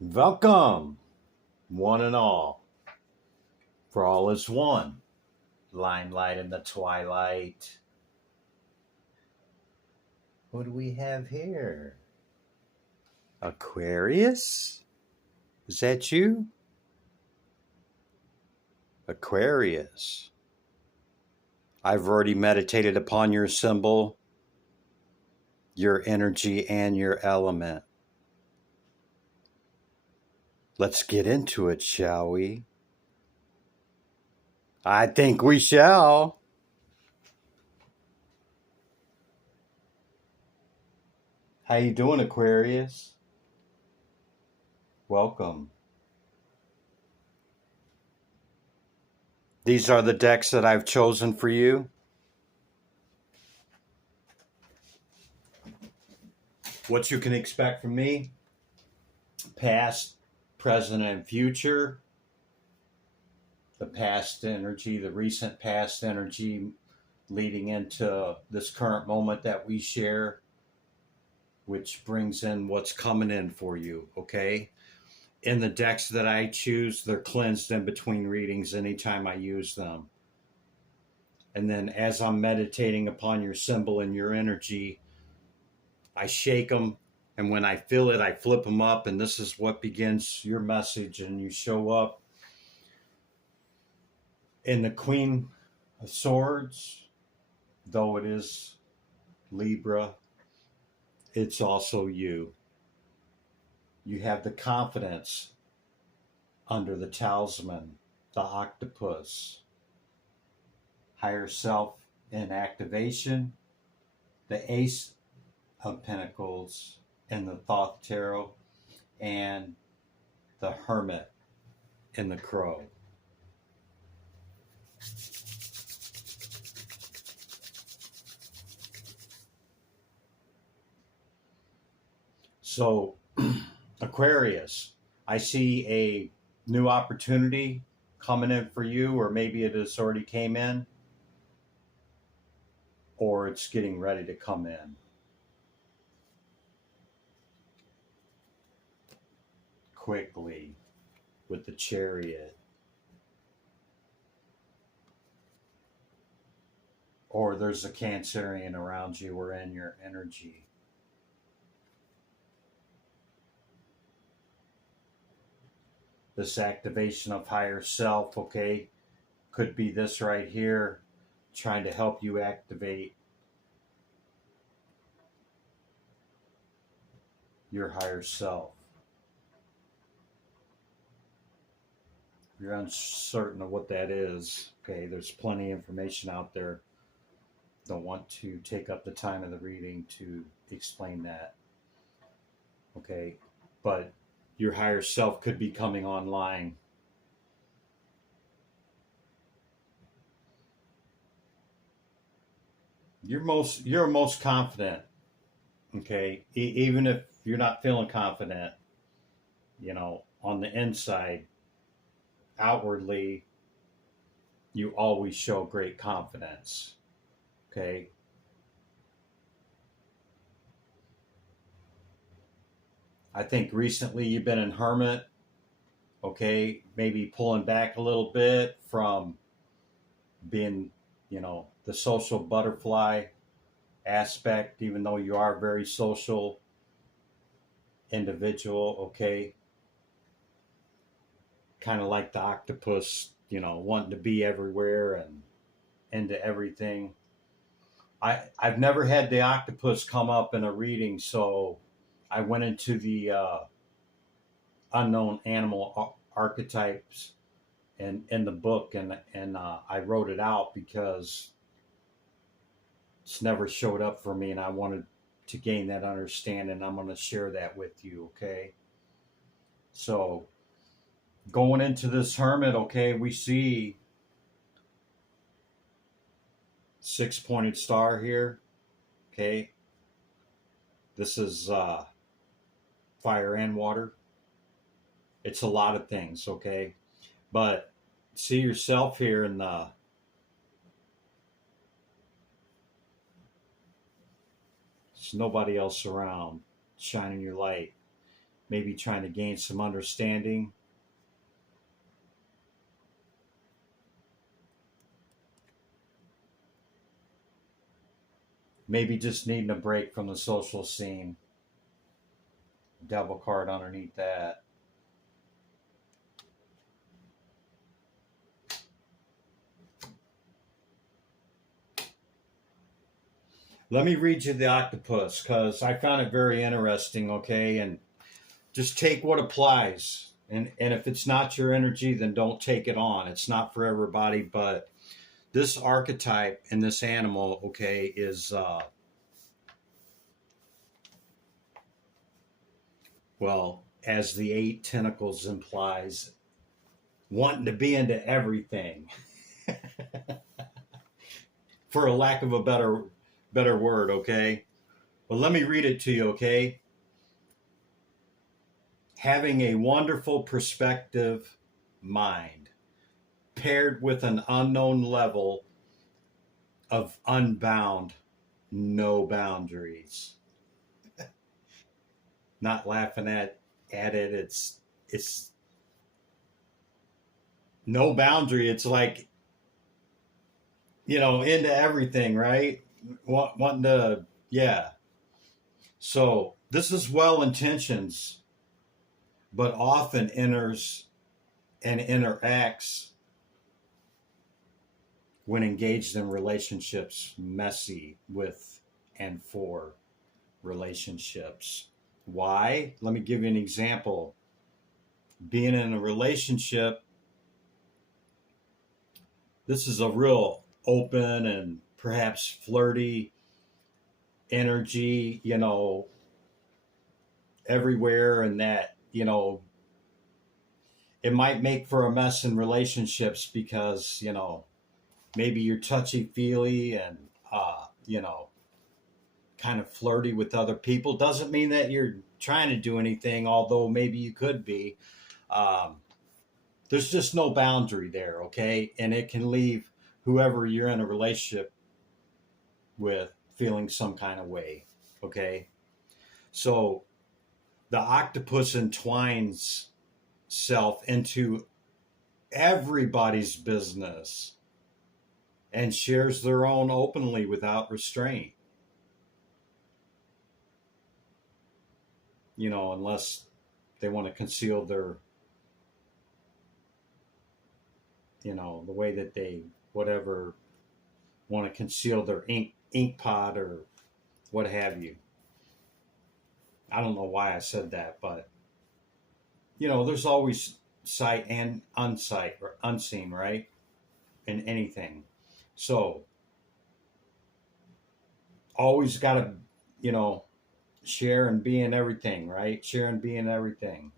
Welcome, one and all, for all is one. Limelight in the twilight. What do we have here? Aquarius? Is that you? Aquarius. I've already meditated upon your symbol, your energy, and your element. Let's get into it, shall we? I think we shall. How you doing, Aquarius? Welcome. These are the decks that I've chosen for you. What you can expect from me: past, present, and future. The past energy, the recent past energy leading into this current moment that we share, which brings in what's coming in for you, okay? In the decks that I choose, they're cleansed in between readings anytime I use them. And then as I'm meditating upon your symbol and your energy, I shake them, and when I feel it, I flip them up, and this is what begins your message, and you show up in the Queen of Swords. Though it is Libra, it's also you. You have the confidence under the talisman, the octopus, higher self in activation, the Ace of Pentacles in the Thoth Tarot, and the Hermit in the Crow. So, Aquarius, I see a new opportunity coming in for you, or maybe it has already came in, or it's getting ready to come in. Quickly with the Chariot. Or there's a Cancerian around you or in your energy. This activation of higher self, okay, could be this right here, trying to help you activate your higher self. If you're uncertain of what that is, okay, there's plenty of information out there. Don't want to take up the time of the reading to explain that, okay, but your higher self could be coming online. You're most confident, okay, even if you're not feeling confident, on the inside, outwardly, you always show great confidence, okay? I think recently you've been in Hermit, okay, maybe pulling back a little bit from being, the social butterfly aspect, even though you are a very social individual, okay? Kind of like the octopus, wanting to be everywhere and into everything. I've never had the octopus come up in a reading, so I went into the unknown animal archetypes in the book, and I wrote it out because it's never showed up for me, and I wanted to gain that understanding. I'm going to share that with you, okay? So going into this Hermit, okay, we see 6-pointed star here, okay? This is fire and water. It's a lot of things, okay? But see yourself here in the there's nobody else around shining your light. maybe trying to gain some understanding. Maybe just needing a break from the social scene. Devil card underneath that. Let me read you the octopus because I found it very interesting, okay? And just take what applies. And if it's not your energy, then don't take it on. It's not for everybody, but this archetype and this animal, okay, is, well, as the 8 tentacles implies, wanting to be into everything. For a lack of a better word, okay? Well, let me read it to you, okay? Having a wonderful perspective mind paired with an unknown level of unbound, no boundaries. Not laughing at it. It's no boundary. It's like, into everything, right? Wanting to, yeah. So this is well intentions, but often enters and interacts when engaged in relationships messy with and for relationships. Why? Let me give you an example. Being in a relationship, this is a real open and perhaps flirty energy, everywhere, and that, it might make for a mess in relationships because, maybe you're touchy-feely and, kind of flirty with other people. Doesn't mean that you're trying to do anything, although maybe you could be. There's just no boundary there, okay? And it can leave whoever you're in a relationship with feeling some kind of way, okay? So the octopus entwines self into everybody's business and shares their own openly without restraint. Unless they want to conceal their, the way that they, whatever, want to conceal their ink pot or what have you. I don't know why I said that, but, there's always sight and unsight or unseen, right? In anything. So, always got to, share and be in everything, right? Share and be in everything.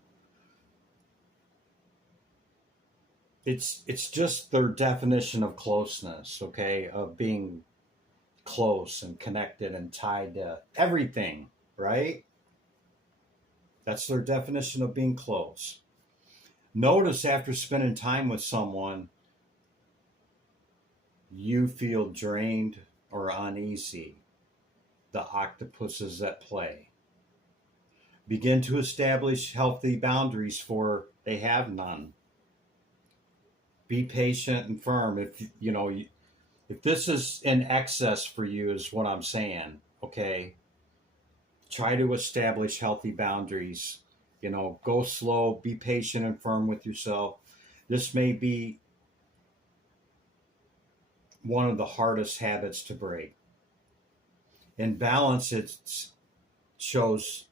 It's just their definition of closeness, okay? Of being close and connected and tied to everything, right? That's their definition of being close. Notice after spending time with someone, you feel drained or uneasy. The octopus is at play. Begin to establish healthy boundaries, for they have none. Be patient and firm. If this is in excess for you, is what I'm saying, okay? Try to establish healthy boundaries. Go slow, be patient and firm with yourself. This may be one of the hardest habits to break. In balance, it shows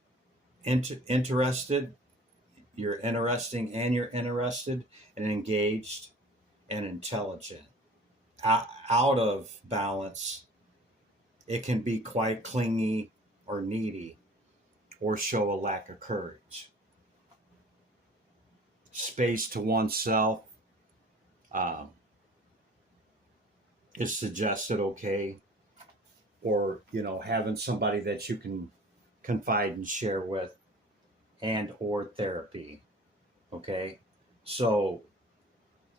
interested, you're interesting and you're interested and engaged and intelligent. Out of balance, it can be quite clingy or needy or show a lack of courage. Space to oneself is suggested, okay? Or, having somebody that you can confide and share with, and or therapy, okay? So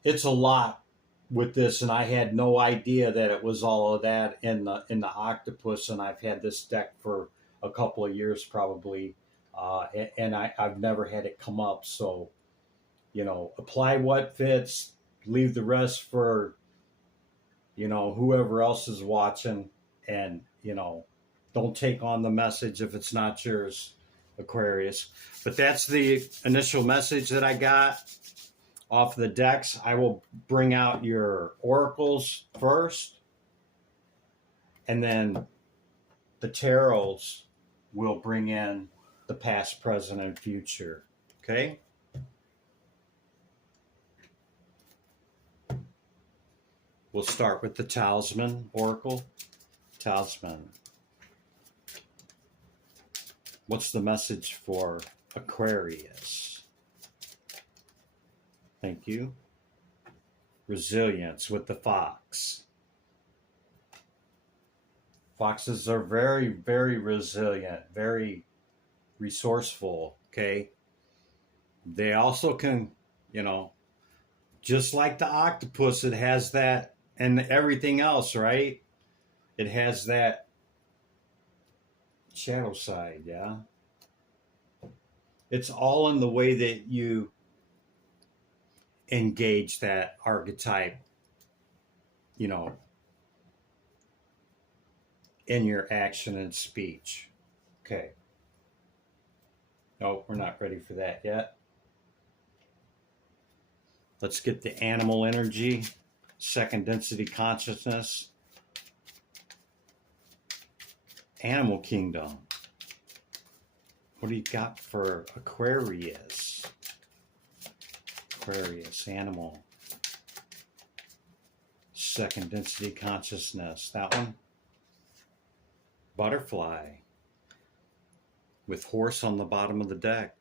it's a lot with this, and I had no idea that it was all of that in the octopus, and I've had this deck for a couple of years probably. and I've never had it come up. So, apply what fits, leave the rest for, whoever else is watching, and, don't take on the message if it's not yours, Aquarius. But that's the initial message that I got off the decks. I will bring out your oracles first, and then the tarots will bring in the past, present, and future. Okay? We'll start with the Talisman Oracle. Talisman. What's the message for Aquarius? Thank you. Resilience with the fox. Foxes are very, very resilient, very resourceful, okay? They also can, just like the octopus, it has that, and everything else, right? It has that shadow side, yeah? It's all in the way that you engage that archetype, in your action and speech. Okay. No, we're not ready for that yet. Let's get the animal energy, second density consciousness, animal kingdom. What do you got for Aquarius? Aquarius, animal, second density consciousness. That one. Butterfly with horse on the bottom of the deck.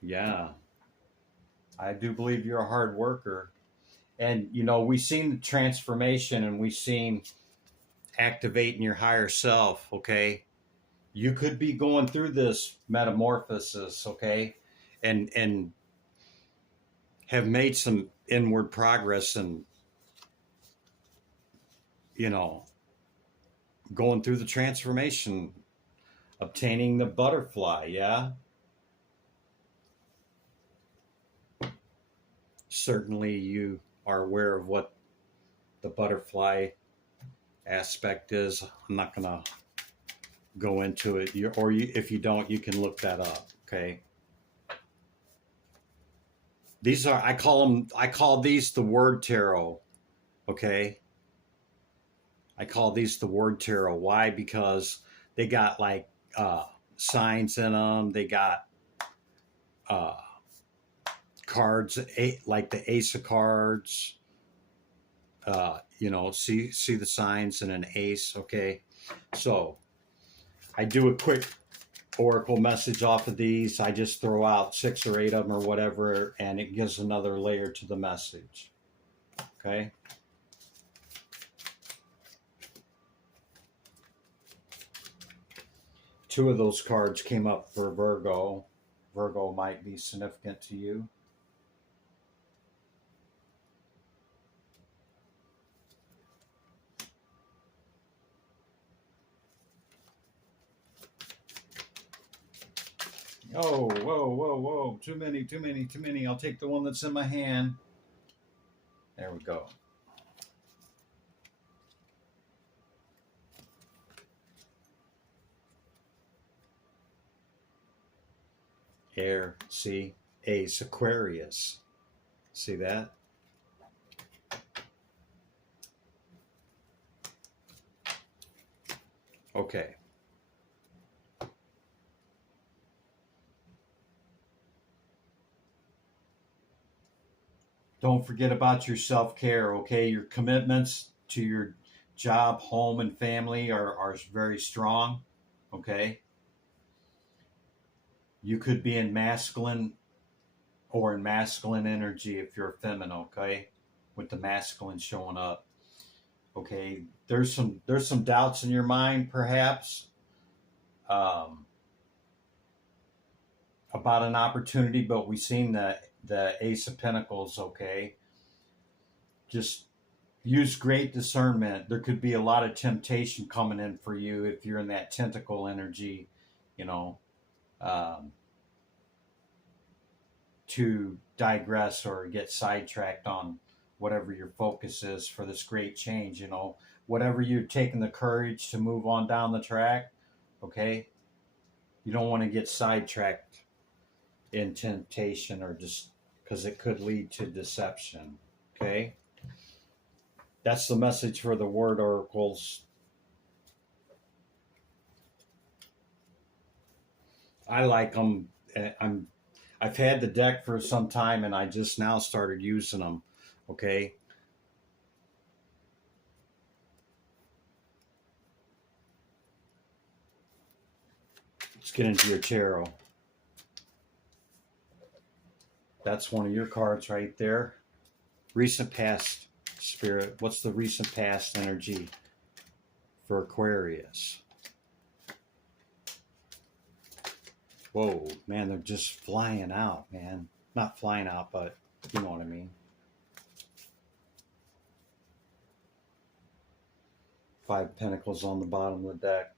Yeah. I do believe you're a hard worker. And, we've seen the transformation, and we've seen activating your higher self, okay? You could be going through this metamorphosis, okay? And have made some inward progress, and, going through the transformation, obtaining the butterfly, yeah? Certainly you are aware of what the butterfly aspect is. I'm not going to go into it, if you don't, you can look that up, okay? These are, I call these the word tarot, okay? I call these the word tarot. Why? Because they got like signs in them. They got cards, like the ace of cards. See the signs and an ace. Okay, so I do a quick oracle message off of these. I just throw out 6 or 8 of them or whatever, and it gives another layer to the message. Okay. Two of those cards came up for Virgo. Virgo might be significant to you. Oh, whoa. Too many. I'll take the one that's in my hand. There we go. Air, see? Ace, Aquarius. See that? Okay. Don't forget about your self-care, okay? Your commitments to your job, home, and family are very strong, okay? You could be in masculine or in masculine energy if you're feminine, okay? With the masculine showing up. Okay, there's some doubts in your mind, perhaps, about an opportunity, but we've seen the Ace of Pentacles, okay? Just use great discernment. There could be a lot of temptation coming in for you if you're in that tentacle energy, you know, um, to digress or get sidetracked on whatever your focus is for this great change. You know, whatever you're taking the courage to move on down the track, okay, you don't want to get sidetracked in temptation or just because it could lead to deception. Okay, that's the message for the word oracles. I like them. I've had the deck for some time and I just now started using them. Okay, let's get into your tarot. That's one of your cards right there. Recent past, Spirit. What's the recent past energy for Aquarius? Whoa, man, they're just flying out, man. Not flying out, but you know what I mean. 5 Pentacles on the bottom of the deck.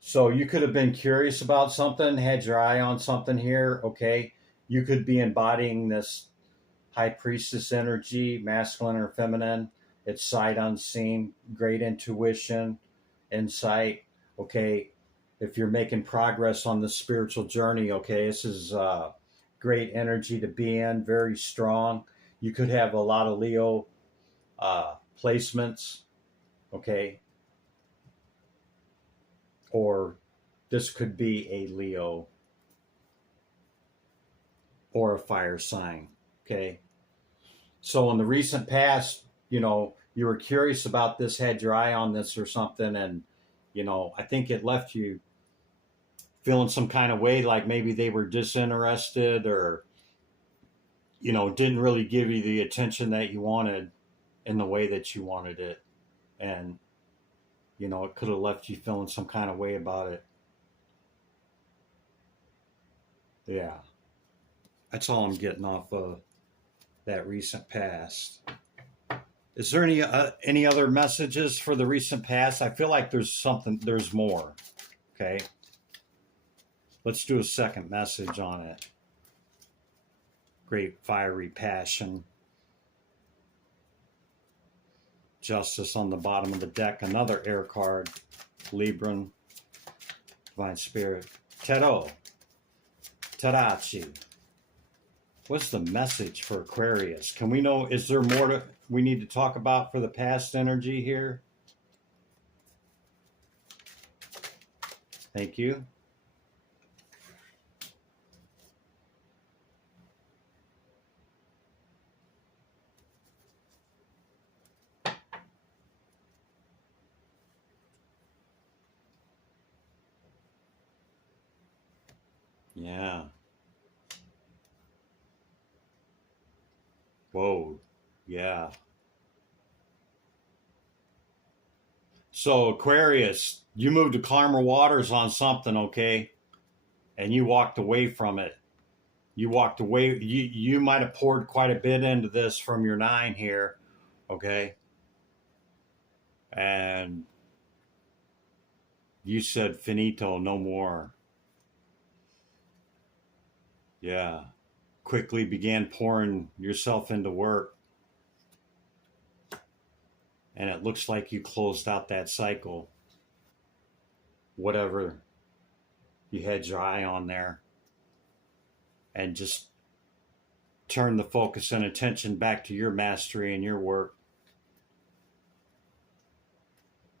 So you could have been curious about something, had your eye on something here, okay? You could be embodying this High Priestess energy, masculine or feminine. It's sight unseen, great intuition, insight, okay? If you're making progress on the spiritual journey, okay, this is great energy to be in, very strong. You could have a lot of Leo placements, okay? Or this could be a Leo or a fire sign, okay? So in the recent past, you know, you were curious about this, had your eye on this or something, and, you know, I think it left you feeling some kind of way, like maybe they were disinterested or, you know, didn't really give you the attention that you wanted in the way that you wanted it. And, you know, it could have left you feeling some kind of way about it. Yeah. That's all I'm getting off of that recent past. Is there any other messages for the recent past? I feel like there's more. Okay. Let's do a second message on it. Great fiery passion. Justice on the bottom of the deck. Another air card. Libran. Divine Spirit. Tarot. Tarachi. What's the message for Aquarius? Can we know, is there more we need to talk about for the past energy here? Thank you. Yeah. Whoa. Yeah. So Aquarius, you moved to calmer waters on something, okay? And you walked away from it. You walked away. You might have poured quite a bit into this from your 9 here, okay? And you said finito, no more. Yeah. Quickly began pouring yourself into work. And it looks like you closed out that cycle. Whatever you had your eye on there. And just turn the focus and attention back to your mastery and your work.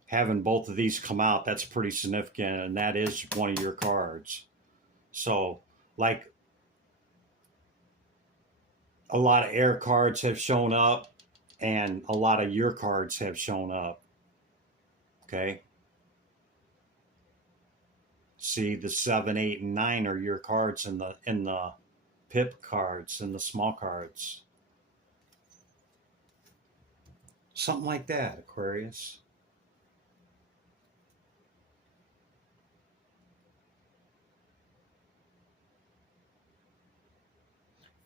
Having both of these come out, that's pretty significant, and that is one of your cards. So, like, a lot of air cards have shown up, and a lot of your cards have shown up. Okay? See, the 7, 8, and 9 are your cards in the pip cards and the small cards. Something like that, Aquarius.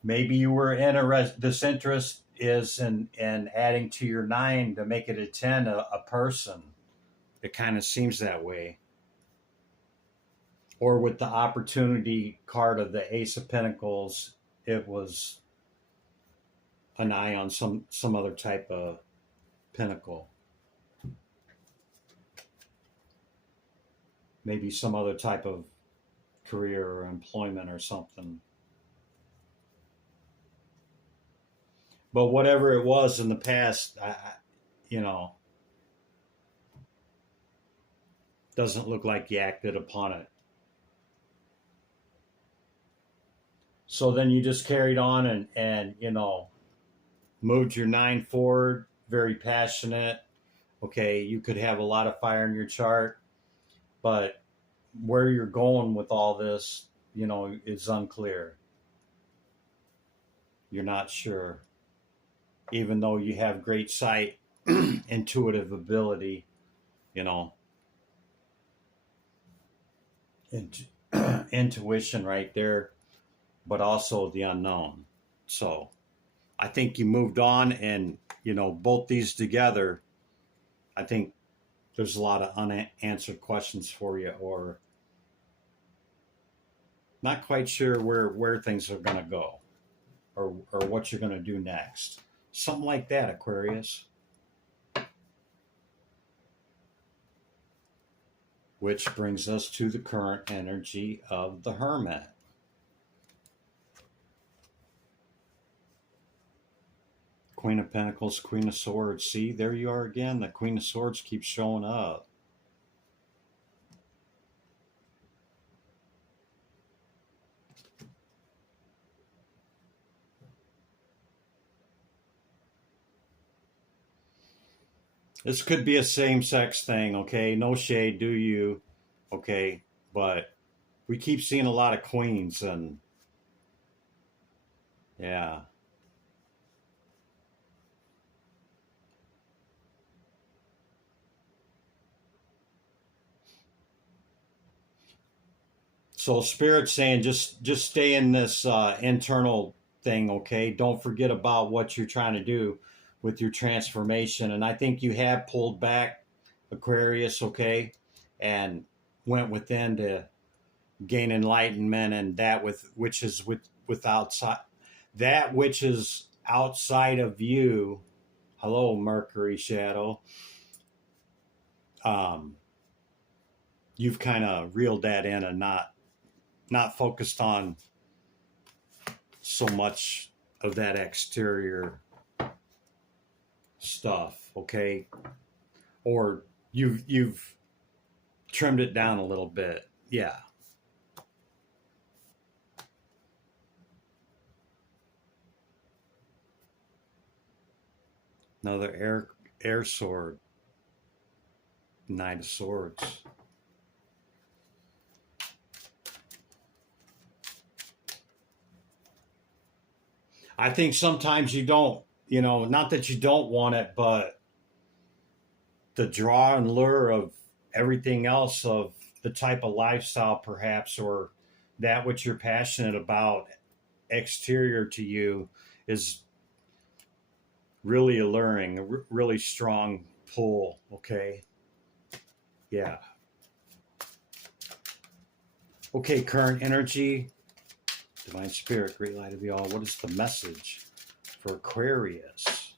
Maybe you were disinterested is in adding to your 9 to make it a 10, a person. It kind of seems that way. Or with the opportunity card of the Ace of Pentacles, it was an eye on some other type of pinnacle. Maybe some other type of career or employment or something. But whatever it was in the past, doesn't look like you acted upon it. So then you just carried on and moved your 9 forward, very passionate. Okay, you could have a lot of fire in your chart, but where you're going with all this, is unclear. You're not sure. Even though you have great sight, intuitive ability, intuition right there, but also the unknown. So I think you moved on, and both these together, I think there's a lot of unanswered questions for you, or not quite sure where things are going to go, or what you're going to do next. Something like that, Aquarius. Which brings us to the current energy of the Hermit. Queen of Pentacles, Queen of Swords. See, there you are again. The Queen of Swords keeps showing up. This could be a same-sex thing, okay? No shade, do you? Okay, but we keep seeing a lot of queens, and yeah. So Spirit's saying just stay in this internal thing, okay? Don't forget about what you're trying to do with your transformation. And I think you have pulled back, Aquarius, okay? And went within to gain enlightenment, and that which is outside, that which is outside of you. Hello, Mercury shadow. You've kind of reeled that in and not focused on so much of that exterior stuff, okay? Or you've trimmed it down a little bit. Yeah. Another air sword. Knight of Swords. I think sometimes you don't, not that you don't want it, but the draw and lure of everything else, of the type of lifestyle perhaps, or that which you're passionate about exterior to you, is really alluring, a really strong pull, okay? Yeah. Okay, current energy. Divine Spirit, great light of the all. What is the message for Aquarius?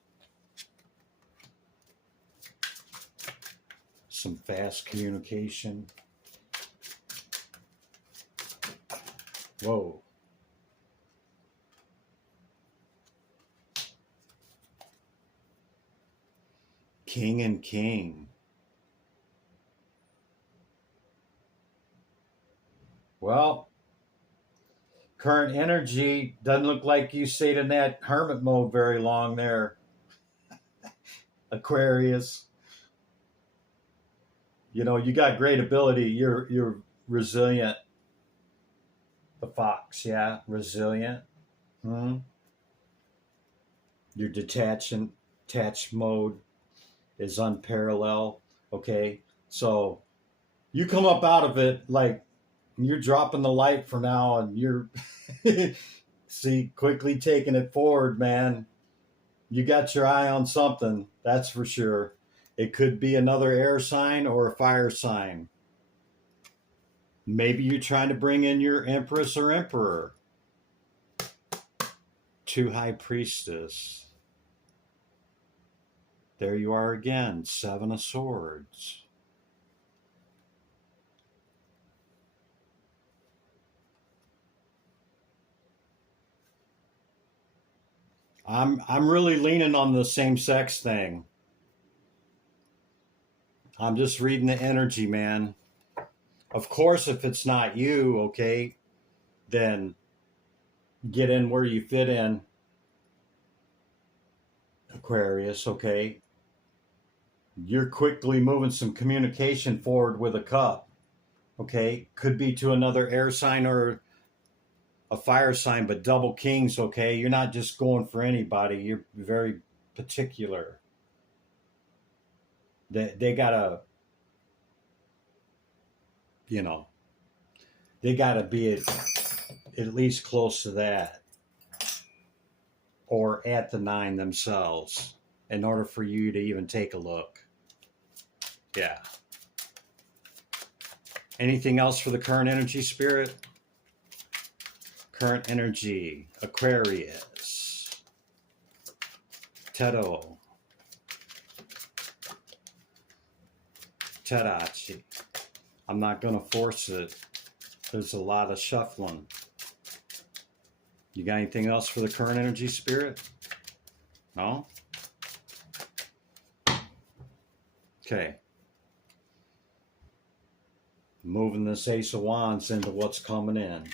Some fast communication. Whoa. King and King. Well, current energy doesn't look like you stayed in that hermit mode very long there, Aquarius. You got great ability. You're resilient. The fox, yeah, resilient. Your detached mode is unparalleled. Okay, so you come up out of it like you're dropping the light for now, and you're see quickly taking it forward, man. You got your eye on something, that's for sure. It could be another air sign or a fire sign. Maybe you're trying to bring in your Empress or Emperor. 2 High Priestess. There you are again, 7 of Swords. I'm really leaning on the same sex thing. I'm just reading the energy, man. Of course, if it's not you, okay, then get in where you fit in, Aquarius, okay? You're quickly moving some communication forward with a cup, okay? Could be to another air sign or a fire sign, but double kings, okay? You're not just going for anybody. You're very particular. They gotta, they gotta be at least close to that or at the 9 themselves in order for you to even take a look. Yeah. Anything else for the current energy, Spirit? Current energy, Aquarius, Tarot, Tarachi. I'm not going to force it. There's a lot of shuffling. You got anything else for the current energy, Spirit? No? Okay. Moving this Ace of Wands into what's coming in.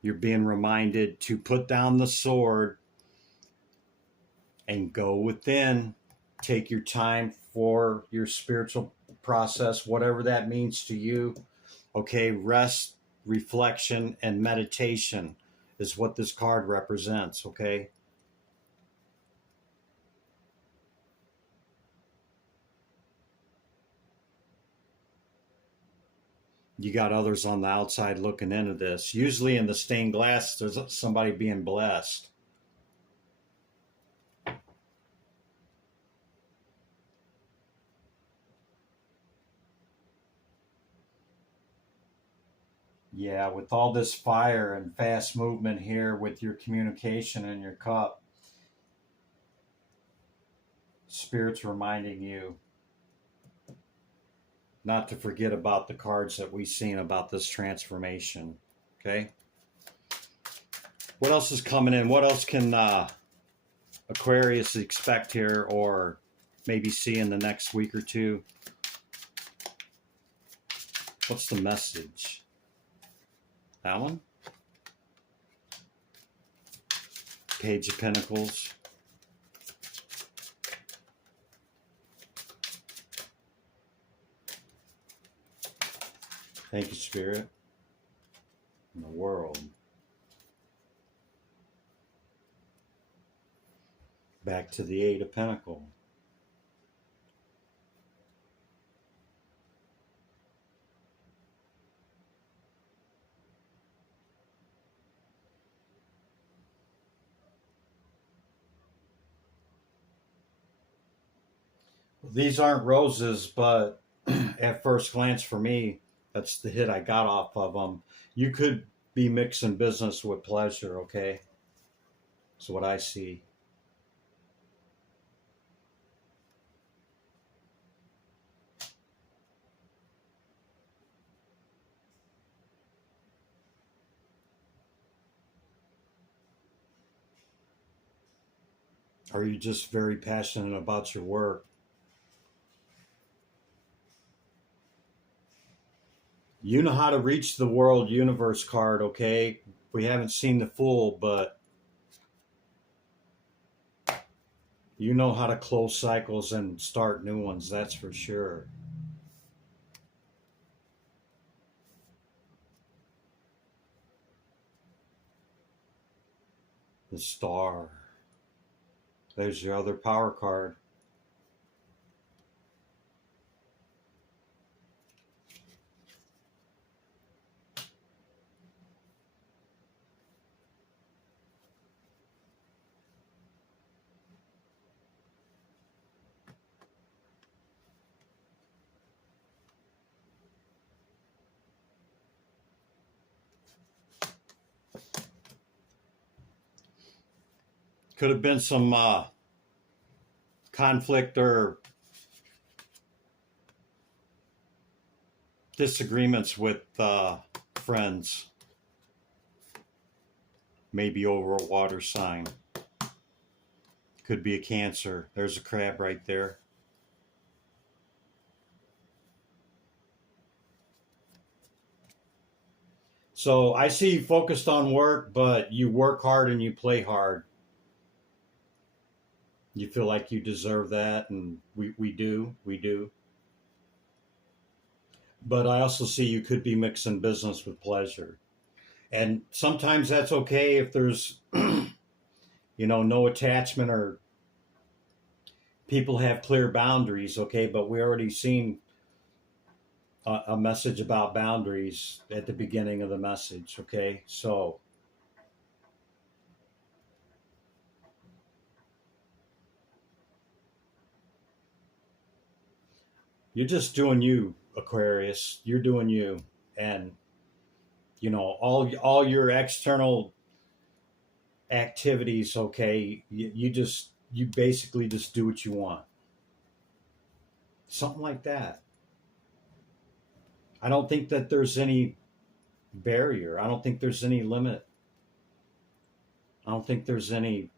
You're being reminded to put down the sword and go within. Take your time for your spiritual process, whatever that means to you. Okay, rest, reflection, and meditation is what this card represents, okay? You got others on the outside looking into this. Usually in the stained glass, there's somebody being blessed. Yeah, with all this fire and fast movement here with your communication and your cup, Spirit's reminding you not to forget about the cards that we've seen about this transformation, okay? What else is coming in? What else can Aquarius expect here or maybe see in the next week or two? What's the message? That one? Page of Pentacles. Thank you, Spirit. In the world. Back to the 8 of Pentacles. These aren't roses, but at first glance for me, that's the hit I got off of them. You could be mixing business with pleasure, okay? That's what I see. Are you just very passionate about your work? You know how to reach the world universe card, okay? We haven't seen the full, but you know how to close cycles and start new ones, that's for sure. The Star. There's your other power card. Could have been some conflict or disagreements with friends, maybe over a water sign. Could be a Cancer. There's a crab right there. So I see you focused on work, but you work hard and you play hard. You feel like you deserve that, and we do. But I also see you could be mixing business with pleasure. And sometimes that's okay if there's, no attachment, or people have clear boundaries, okay? But we already seen a message about boundaries at the beginning of the message, okay? So you're just doing you, Aquarius. You're doing you. And, all your external activities, okay, you basically just do what you want. Something like that. I don't think that there's any barrier. I don't think there's any limit. I don't think there's any,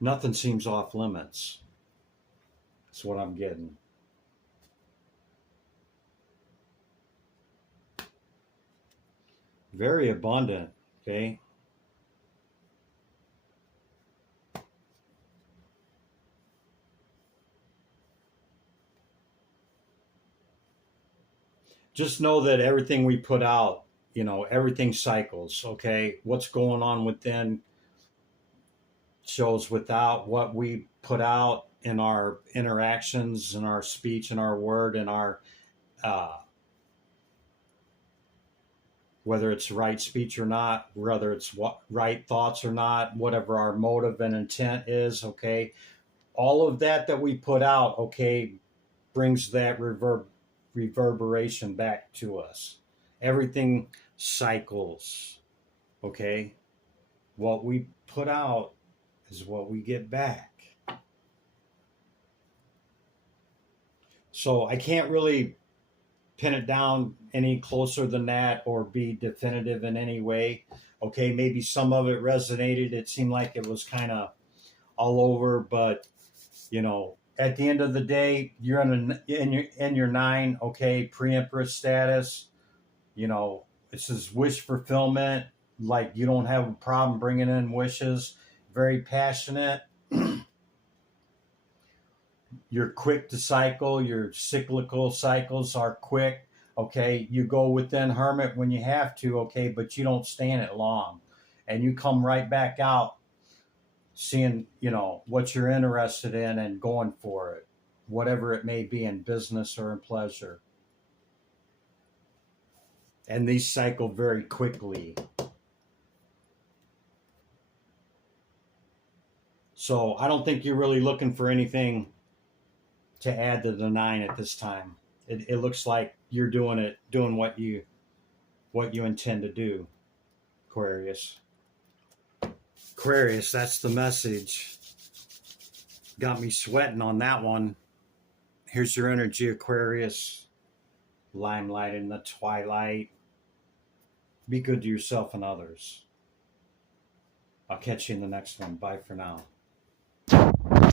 nothing seems off limits. That's what I'm getting. Very abundant, okay? Just know that everything we put out, everything cycles, okay? What's going on within shows without. What we put out in our interactions, in our speech, in our word, in our whether it's right speech or not, whether it's right thoughts or not, whatever our motive and intent is, okay? All of that we put out, okay, brings that reverberation back to us. Everything cycles, okay? What we put out is what we get back. So I can't really pin it down any closer than that or be definitive in any way. Okay, maybe some of it resonated. It seemed like it was kind of all over, but at the end of the day, you're in your 9, okay, pre-empress status. It says wish fulfillment. Like, you don't have a problem bringing in wishes. Very passionate. You're quick to cycle. Your cyclical cycles are quick. Okay, you go within hermit when you have to. Okay, but you don't stay in it long, and you come right back out, seeing what you're interested in and going for it, whatever it may be, in business or in pleasure. And these cycle very quickly. So I don't think you're really looking for anything to add to the 9 at this time. It looks like you're doing what you intend to do, Aquarius. Aquarius, that's the message. Got me sweating on that one. Here's your energy, Aquarius. Limelight in the twilight. Be good to yourself and others. I'll catch you in the next one. Bye for now.